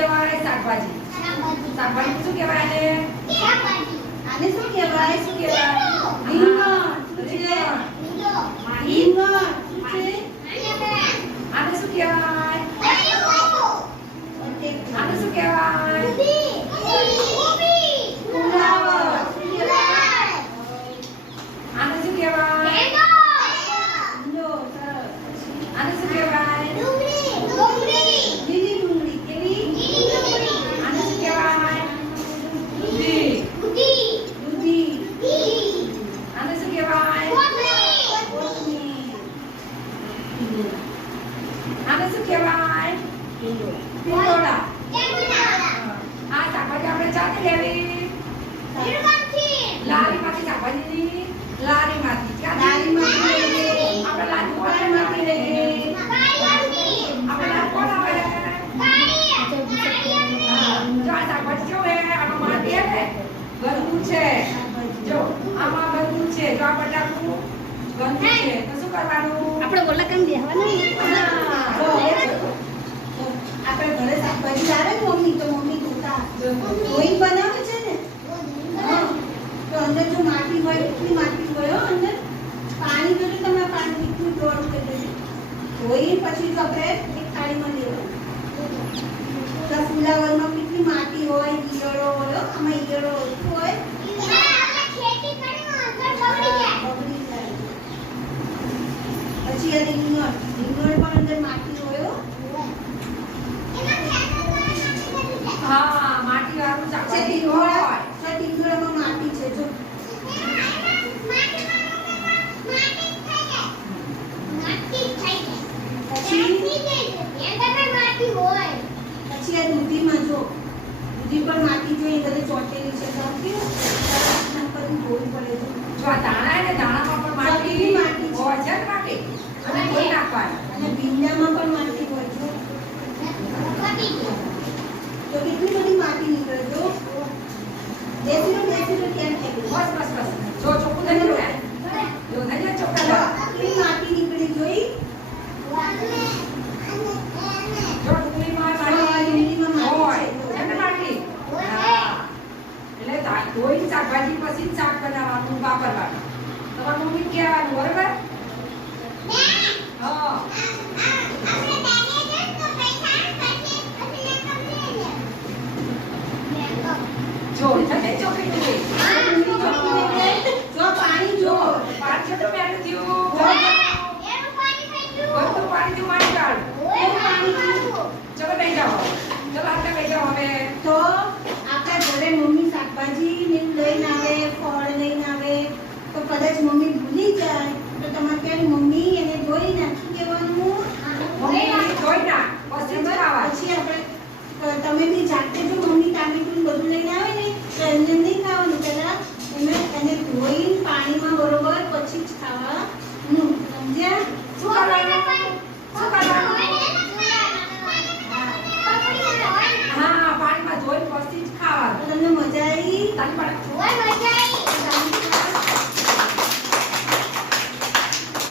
કહેવાય શાકભાજી. શાકભાજી શું કહેવાય આને? આને શું કહેવાય? શું કહેવાય રીંગણ શું છે માહી રીંગણ શું છે આને શું કહેવાય આને શું કહેવાય ફુલાવર શું કહેવાય આને શું કહેવાય લો સરસ આને શું કહેવાય લીલી ડુંગળી કેવી આને શું કહેવાય દૂધી દૂધી આને શું કહેવાય કોથમીર આને શું કહેવાય? પિંડોળા. આ શાકભાજી આપણે ચાને લેવી. લારીમાંથી શાકભાજી. લારીમાંથી. ક્યાંથી? લારીમાંથી. આપણે લારી કોળામાંથી લઈએ. આપણે લારી કોણ આવે? જો આ શાકભાજી કેવું હે આમાં માટી હે ને ગંદુ છે. જો આમાં ગંદુ છે. જો આ બટાકું ગંદુ છે. તો શું કરવાનું? આપણે બોલા કામ બેહવાના જો, આપણે ઘરે શાકભાજી ને મમ્મી તો મમ્મી ધોતા. ધોઈને બનાવે છે ને? તો અંદર જો માટી હોય એટલી માટી હો અંદર. પાણી જોજો તમે પાણી કેટલું દોડ કરી દેજો ધોઈ પછી તો આપણે એક થાળીમાં લેવાનું તો ફુલાવરમાં કેટલી માટી હોય ઈયળો હોય હો. આમાં ઈયળો ઓછું હોય બગડી જાય પછી આ રીંગણ રીંગણ પણ અંદર માટી હોય હો. હા માટી વાળું છે શાકભાજી ટીંગડા હોય છે ટીંગડામાં માટી છે જો પછી આ દૂધીમાં જો દૂધી પણ માટી જો એ બધે ચોટેલી છે તો કેવું સરસ બધું ધોવું પડે છે જો આ દાણા હે ને દાણામાં પણ માટી બધી માટી છે. હોય છે ને માટી નાખવાની. અને ભીંડામાં પણ માટી હોય છે. તો કેટલી બધી માટી નીકળે જો બેસી રહો બેસી રહો ત્યાં ફેંકી દો. બસ બસ બસ જો ચોખ્ખું થઈ ગયું ને જો થઈ ગયા ચોખ્ખા જો, જો. કેટલી માટી નીકળી જોઈ જો ડુંગળીમાં જો, આ માટી ડુંગળીમાં હોય માટી છે છે ને જો. માટી હા. એટલે ધા- ધોઈને શાકભાજી પછી જ શાક બનાવવાનું વાપરવાનું તમારે મમ્મી કહેવાનું બરોબર હા જો થઈ ગઈ ચોખ્ખી ડુંગળી જો પાણી જો જો પાણી છે તો મેલું થયું બધું પાણી થયું મારી કાઢ ચલો બેસી જાઓ ચલો આપણે બેસી જાઓ હવે તો આપણા ઘરે મમ્મી શાકભાજી ને લઈને આવે ફળ લઈને આવે તો કદાચ મમ્મી ભૂલી જાય તો તમારે ક્યારે મમ્મી એને ધોઈ નાખી દેવાનું મમ્મી જોઈ ના પછી જ ખાવા પછી આપણે અ, તમે બી જાતે જો મમ્મી ને બધું લઈને આવે ને તો એમને નહીં ખાવાનું. પેલા એને એને ધોઈ પાણીમાં બરોબર પછી જ ખાવાનું સમજ્યા? શું કરવાનું? શું કરવાનું? હા પાણીમાં ધોઈ પછી જ ખાવાનું. તમને મજા આવી? તારી પણ